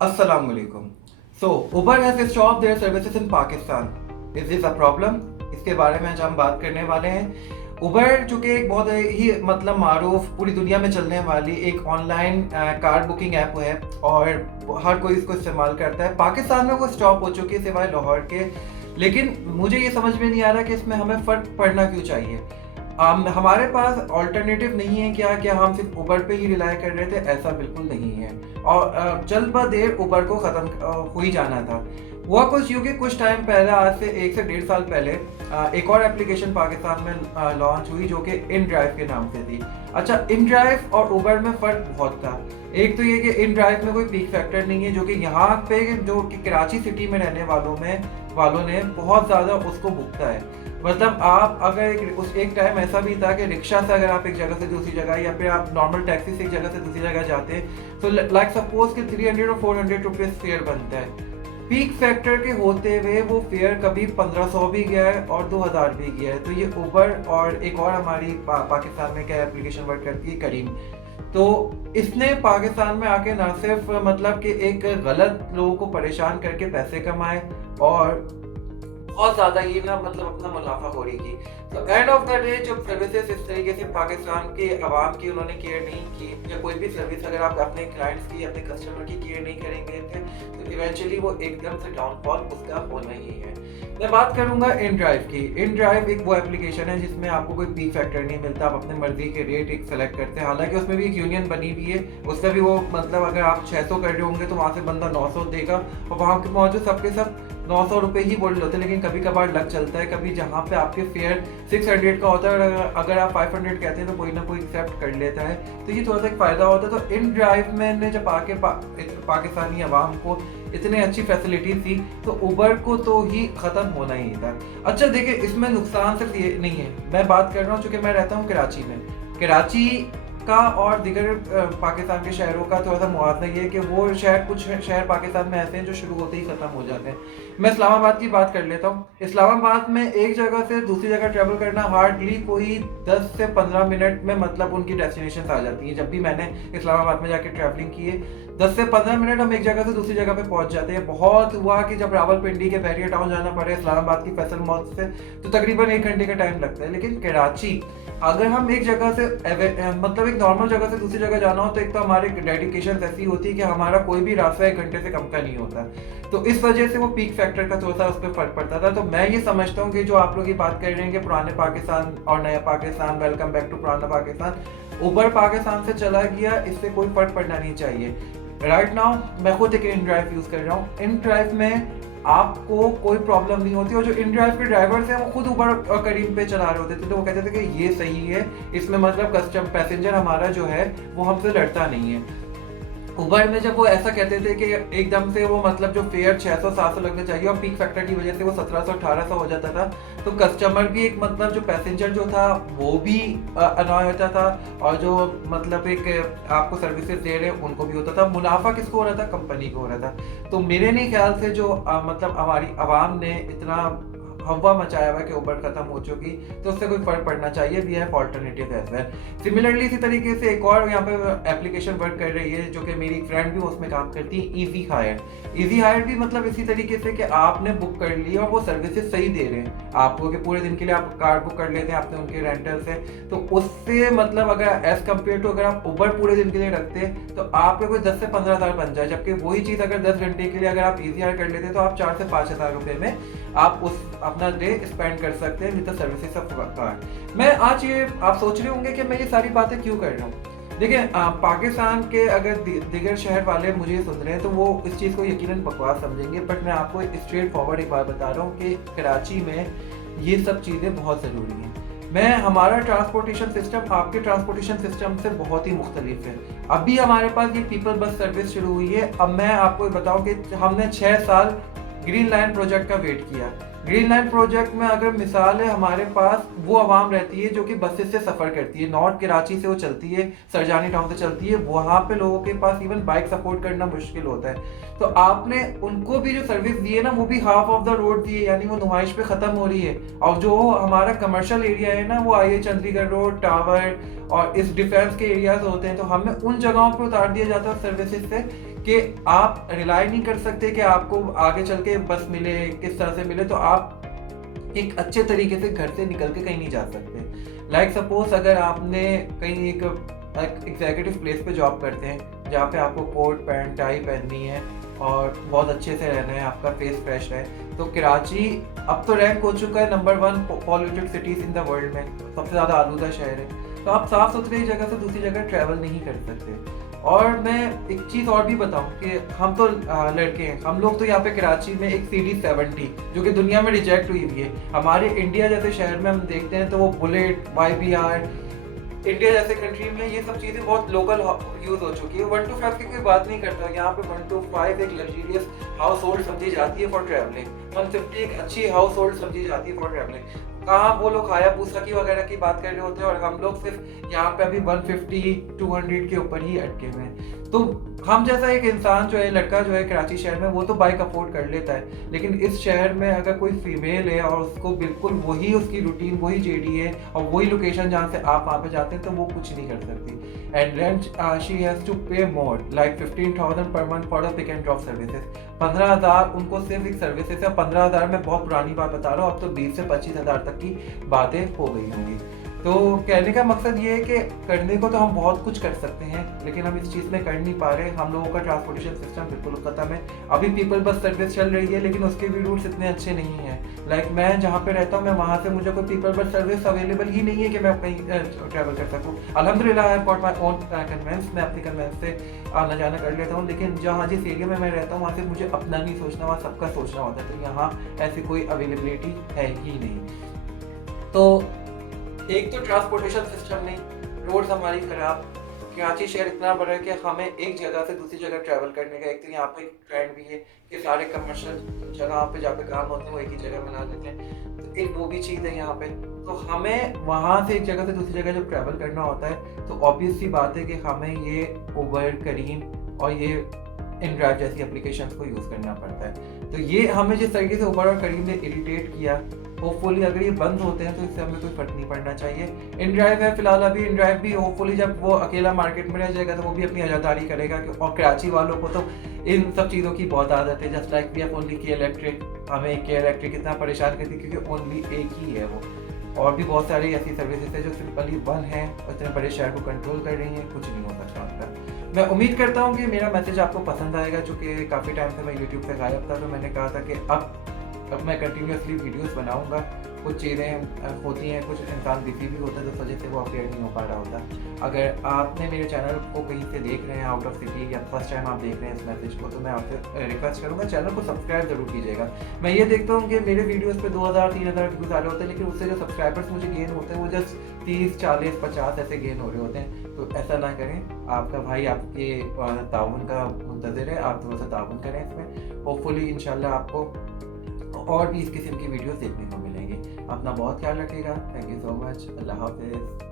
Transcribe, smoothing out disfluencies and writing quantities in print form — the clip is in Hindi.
Assalamu alaikum. So, Uber has stopped their services in Pakistan. Is this a problem? इसके बारे में आज हम बात करने वाले हैं। उबर जो कि एक बहुत ही मतलब मारूफ पूरी दुनिया में चलने वाली एक ऑनलाइन कार बुकिंग ऐप है और हर कोई इसको इस्तेमाल करता है। पाकिस्तान में वो स्टॉप हो चुकी है सिवाय लाहौर के। लेकिन मुझे ये समझ में नहीं आ रहा कि इसमें हमें फ़र्क पड़ना क्यों चाहिए। हमारे पास ऑल्टरनेटिव नहीं है क्या हम सिर्फ उबर पे ही रिलाय कर रहे थे? ऐसा बिल्कुल नहीं है। और जल्द ब देर उबर को ख़त्म हो ही जाना था। हुआ कुछ यूँ कि कुछ टाइम पहले, आज से 1 से डेढ़ साल पहले, एक और एप्लीकेशन पाकिस्तान में लॉन्च हुई जो कि इनड्राइव के नाम से थी। अच्छा, इनड्राइव और उबर में फ़र्क बहुत था। एक तो ये कि इनड्राइव में कोई पीक फैक्टर नहीं है, जो कि यहाँ पे जो कि कराची सिटी में रहने वालों ने बहुत ज़्यादा उसको भुगता है। मतलब आप अगर एक टाइम ऐसा भी था कि रिक्शा से अगर आप एक जगह से दूसरी जगह या फिर आप नॉर्मल टैक्सी से एक जगह से दूसरी जगह जाते हैं तो लाइक सपोज कि 300 और 400 रुपीज़ फेयर बनता है। पीक फैक्टर के होते हुए वो फेयर कभी 1500 भी गया है और 2000 भी गया है। तो ये उबर और एक और हमारी पाकिस्तान में क्या एप्लीकेशन वर्क करती है, करीम। तो इसने पाकिस्तान में आके ना सिर्फ मतलब कि एक गलत लोगों को परेशान करके पैसे कमाए और बहुत ज़्यादा ये ना मतलब अपना मुनाफाखोरी की। तो एंड ऑफ द डे जब सर्विसेज इस तरीके से पाकिस्तान के अवाम की उन्होंने केयर नहीं की, या कोई भी सर्विस अगर आप अपने क्लाइंट्स की, अपने कस्टमर की केयर नहीं करेंगे थे तो इवेंचुअली वो एकदम से डाउनफॉल उसका होना ही है। मैं बात करूंगा इनड्राइव की। इनड्राइव एक वो एप्लीकेशन है जिसमें आपको कोई पीक फैक्टर नहीं मिलता, आप अपने मर्जी के रेट एक सेलेक्ट करते हैं। हालांकि उसमें भी एक यूनियन बनी हुई है, उसमें भी वो मतलब अगर आप 600 कर रहे होंगे तो वहाँ से बंदा 900 देगा और वहाँ के मौजूद सबके सब 900 रुपये ही बोल रहे होते हैं। लेकिन कभी कभार लग चलता है, कभी जहाँ पे आपके फेयर 600 का होता है और अगर आप 500 कहते हैं तो कोई ना कोई एक्सेप्ट कर लेता है। तो ये थोड़ा सा एक फ़ायदा होता है। तो इन ड्राइव में ने जब आके पाकिस्तानी अवाम को इतनी अच्छी फैसिलिटी थी तो उबर को तो ही ख़त्म होना ही था। अच्छा देखिए, इसमें नुकसान सिर्फ ये नहीं है। मैं बात कर रहा हूँ चूँकि मैं रहता हूँ कराची में। कराची का और दीगर पाकिस्तान के शहरों का थोड़ा सा मुआवजा ये है कि वो कुछ शहर पाकिस्तान में ऐसे हैं जो शुरू होते ही ख़त्म हो जाते हैं। मैं इस्लामाबाद की बात कर लेता हूँ। इस्लामाबाद में एक जगह से दूसरी जगह ट्रैवल करना हार्डली कोई 10 से 15 मिनट में मतलब उनकी डेस्टिनेशन आ जाती है। जब भी मैंने इस्लामाबाद में जाके ट्रैवलिंग की है, 10 से 15 मिनट हम एक जगह से दूसरी जगह पे पहुंच जाते हैं। बहुत हुआ कि जब रावलपिंडी के बैरियर टाउन जाना पड़े इस्लामाबाद की फैसल मॉल से तो तकरीबन 1 घंटे का टाइम लगता है। लेकिन कराची अगर हम एक जगह से मतलब एक नॉर्मल जगह से दूसरी जगह जाना हो तो एक तो हमारी डेडिकेशन ऐसी होती है कि हमारा कोई भी रास्ता 1 घंटे से कम का नहीं होता। तो इस वजह से वो पीक फैक्टर का थोड़ा सा उस पर फर्क पड़ता था। तो मैं ये समझता हूँ कि जो आप लोग ये बात कर रहे हैं कि पुराने पाकिस्तान और नया पाकिस्तान, वेलकम बैक टू पुराना पाकिस्तान, उबर पाकिस्तान से चला गया, इससे कोई फर्क पड़ना नहीं चाहिए। राइट नाउ मैं खुद एक इन ड्राइव यूज़ कर रहा हूँ। इन ड्राइव में आपको कोई प्रॉब्लम नहीं होती और जो इन ड्राइव के ड्राइवर्स हैं वो खुद उबर और करीम पे चला रहे होते थे तो वो कहते थे कि ये सही है, इसमें मतलब कस्टम पैसेंजर हमारा जो है वो हमसे लड़ता नहीं है। उबर में जब वो ऐसा कहते थे कि एकदम से वो मतलब जो फेयर 600-700 लगने चाहिए और पीक फैक्टर की वजह से वो 1700-1800 हो जाता था, तो कस्टमर भी एक मतलब जो पैसेंजर जो था वो भी अनॉय होता था और जो मतलब एक आपको सर्विसेज दे रहे हैं उनको भी होता था। मुनाफा किसको हो रहा था? कंपनी को हो रहा था। तो मेरे नहीं ख्याल से जो मतलब हमारी आवाम ने इतना हवा मचाया हुआ कि उबर खत्म हो चुकी तो उससे कोई फर्क पड़ना चाहिए। We have alternative as well. Similarly इसी तरीके से एक और यहाँ पे एप्लीकेशन वर्क कर रही है जो कि मेरी फ्रेंड भी उसमें काम करती है, इजी हायर। इजी हायर भी मतलब इसी तरीके से कि आपने बुक कर लिया और वो सर्विसेज सही दे रहे हैं आपको कि पूरे दिन के लिए आप कार बुक कर लेते हैं आपने उनके रेंटल से। तो उससे मतलब अगर एज कम्पेयर टू अगर आप उबर पूरे दिन के लिए रखते हैं तो आपके कोई 10 से 15 हज़ार बन जाए, जबकि वही चीज़ अगर 10 घंटे के लिए अगर आप इजी हायर कर लेते हैं तो आप 4 से 5 हज़ार रुपये में आप उस अपना डे स्पेंड कर सकते हैं with the services of car. मैं आज ये आप सोच रहे होंगे कि मैं ये सारी बातें क्यों कर रहा हूँ। देखिए, पाकिस्तान के अगर दीगर शहर वाले मुझे सुन रहे हैं तो वो इस चीज़ को यकीनन बकवास समझेंगे, बट मैं आपको स्ट्रेट फॉरवर्ड एक बात बता रहा हूँ कि कराची में ये सब चीज़ें बहुत ज़रूरी हैं। हमारा ट्रांसपोर्टेशन सिस्टम आपके ट्रांसपोर्टेशन सिस्टम से बहुत ही मुख्तलिफ है। अभी हमारे पास ये पीपल बस सर्विस शुरू हुई है। अब मैं आपको बताऊँ कि हमने 6 साल ग्रीन लाइन प्रोजेक्ट का वेट किया। ग्रीन लाइन प्रोजेक्ट में अगर मिसाल है, हमारे पास वो आवाम रहती है जो कि बसेस से सफ़र करती है, नॉर्थ कराची से वो चलती है, सरजानी टाउन से चलती है, वहाँ पे लोगों के पास इवन बाइक सपोर्ट करना मुश्किल होता है। तो आपने उनको भी जो सर्विस दी है ना वो भी हाफ ऑफ द रोड दी है, यानी वो नुमाइश पे ख़त्म हो रही है। और जो हमारा कमर्शियल एरिया है ना वो आई चंडीगढ़ रोड, टावर और इस डिफेंस के एरियाज होते हैं, तो हमें उन जगहों पे उतार दिया जाता है सर्विसेज से कि आप रिलाई नहीं कर सकते कि आपको आगे चल के बस मिले, किस तरह से मिले, तो आप एक अच्छे तरीके से घर से निकल के कहीं नहीं जा सकते। लाइक सपोज अगर आपने कहीं एक एग्जीक्यूटिव प्लेस पे जॉब करते हैं जहाँ पे आपको कोट पैंट टाई पहननी है और बहुत अच्छे से रहना है, आपका फेस फ्रेश रहे, तो कराची अब तो रैंक हो चुका है number 1 polluted cities in the world में, सबसे ज़्यादा आलूदा शहर है। तो आप साफ सुथरी जगह से दूसरी जगह ट्रैवल नहीं कर सकते। और मैं एक चीज़ और भी बताऊं कि हम तो लड़के हैं, हम लोग तो यहाँ पे कराची में एक CD70 जो कि दुनिया में रिजेक्ट हुई हुई है, हमारे इंडिया जैसे शहर में हम देखते हैं तो वो बुलेट, YBR, इंडिया जैसे कंट्री में ये सब चीज़ें बहुत लोकल यूज़ हो चुकी है। 1 to 5 की कोई बात नहीं करता, यहाँ पे 1 to 5 एक लग्जरियस हाउस होल्ड समझी जाती है फॉर ट्रैवलिंग, 150 एक अच्छी हाउस होल्ड समझी जाती है फॉर ट्रैवलिंग। कहाँ वो लोग खाया पूसा की वगैरह की बात कर रहे होते हैं और हम लोग सिर्फ यहाँ पे अभी 150 200 के ऊपर ही अटके हुए हैं। तो हम जैसा एक इंसान जो है, लड़का जो है कराची शहर में, वो तो बाइक अफोर्ड कर लेता है, लेकिन इस शहर में अगर कोई फीमेल है और उसको बिल्कुल वही उसकी रूटीन, वही JD है और वही लोकेशन जहाँ से आप वहाँ पे जाते हैं, तो वो कुछ नहीं कर सकती। And rent she has to pay more like 15,000 per month for the pick and drop services. 15,000 उनको सिर्फ एक सर्विसेज है। 15,000 में बहुत पुरानी बात बता रहा हूँ, अब तो 20 से 25,000 तक की बातें हो गई होंगी। तो कहने का मकसद ये है कि करने को तो हम बहुत कुछ कर सकते हैं, लेकिन हम इस चीज़ में कर नहीं पा रहे। हम लोगों का ट्रांसपोर्टेशन सिस्टम बिल्कुल खत्म है। अभी पीपल बस सर्विस चल रही है, लेकिन उसके भी रूट्स इतने अच्छे नहीं हैं। लाइक मैं जहाँ पे रहता हूँ, मैं वहाँ से मुझे कोई पीपल बस सर्विस अवेलेबल ही नहीं है कि मैं कहीं ट्रैवल कर सकूँ। अल्हम्दुलिल्लाह I got my own conveyance, मैं अपनी कन्वेंस से आना जाना कर लेता हूँ, लेकिन जहाँ जिस एरिया में मैं रहता हूँ वहाँ से मुझे अपना नहीं सोचना, वहाँ सबका सोचना होता है। तो यहाँ ऐसी कोई अवेलेबिलिटी है ही नहीं। तो एक तो ट्रांसपोर्टेशन सिस्टम नहीं, रोड्स हमारी खराब। कराची शहर इतना बड़ा है कि हमें एक जगह से दूसरी जगह ट्रैवल करने का एक तो यहाँ पे ट्रेंड भी है कि सारे कमर्शियल जगह पे जहाँ पे काम होते हैं वो एक ही जगह बना देते हैं, तो एक वो भी चीज़ है यहाँ पे। तो हमें वहाँ से एक जगह से दूसरी जगह जब ट्रैवल करना होता है तो ऑब्वियस सी बात है कि हमें ये उबर, करीम और ये इनड्राइव जैसी एप्लीकेशंस को यूज़ करना पड़ता है। तो ये हमें जिस तरीके से उबर और करीम ने इरिटेट किया, होपफुली अगर ये बंद होते हैं तो इससे हमें कोई फर्क नहीं पड़ना चाहिए। इनड्राइव है फिलहाल, अभी इनड्राइव भी होपफुली जब वो अकेला मार्केट में रह जाएगा तो वो भी अपनी आज़ादारी करेगा। और कराची वालों को तो इन सब चीज़ों की बहुत आदत है। Just like we have only K electric, हमें के इलेक्ट्रिक इतना परेशान करती है क्योंकि ओनली एक ही है वो। और भी बहुत सारी ऐसी सर्विसेज है जो सिंपली वन है और इतने बड़े शहर को कंट्रोल कर रही हैं, कुछ नहीं हो सकता उनका। मैं उम्मीद करता हूँ कि मेरा मैसेज आपको पसंद आएगा, चूँकि काफ़ी टाइम से मैं यूट्यूब पे गायब था, तो मैंने कहा था कि अब मैं कंटिन्यूसली वीडियोस बनाऊंगा। कुछ चीज़ें होती हैं, कुछ इंसान बिजी भी होता है, तो इस वजह से वो अपडेट नहीं हो पा रहा होता। अगर आपने मेरे चैनल को कहीं से देख रहे हैं आउट ऑफ सिटी या फर्स्ट टाइम आप देख रहे हैं इस मैसेज को, तो मैं आपसे रिक्वेस्ट करूँगा चैनल को सब्सक्राइब जरूर कीजिएगा। मैं ये देखता हूँ कि मेरे वीडियोज़ पे 2,000-3,000 व्यूज़ आ रहे होते हैं, लेकिन उससे जो सब्सक्राइबर्स मुझे गेन होते हैं वो जस्ट 30-40-50 ऐसे गेन हो रहे होते हैं। तो ऐसा ना करें, आपका भाई आपके ताउन का मुंतज़िर है, आप थोड़ा सा ताउन करें इसमें। होपफुली इंशाल्लाह आपको और भी इस किस्म की वीडियोस देखने को मिलेंगी। अपना बहुत ख्याल रखिएगा। Thank you so much. अल्लाह हाफिज़।